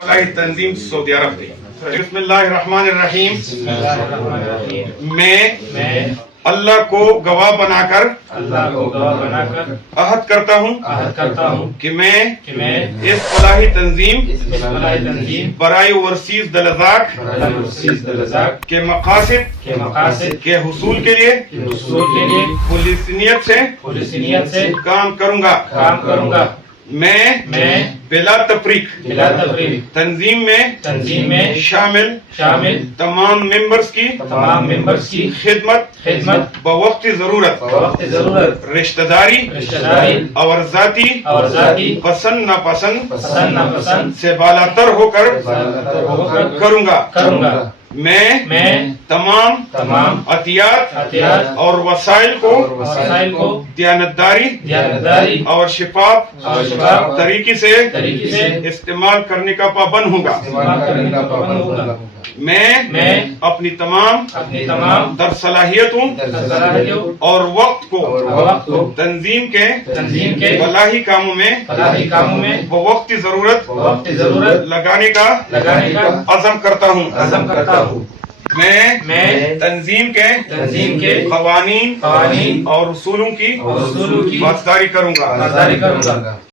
فلاحی تنظیم سعودی عرب دی۔ بسم اللہ الرحمن الرحیم۔ میں اللہ کو گواہ بنا کر عہد کرتا ہوں کہ میں اس فلاحی تنظیم برائے اوورسیز دلزاک کے مقاصد کے حصول کے لیے خلوصیت سے کام کروں گا۔ میں بلا تفریق تنظیم میں شامل تمام ممبرز کی خدمت بوقت ضرورت رشتہ داری اور ذاتی پسند ناپسند سے بالاتر ہو کر کروں گا۔ میں تمام عطیات اور وسائل کو دیانتداری اور شفاف طریقے سے استعمال کرنے کا پابند ہوں گا۔ میں اپنی تمام در صلاحیتوں اور وقت کو تنظیم کے فلاحی کاموں میں بوقت ضرورت لگانے کا عزم کرتا ہوں۔ میں تنظیم کے قوانین اور اصولوں کی پاسداری کروں گا۔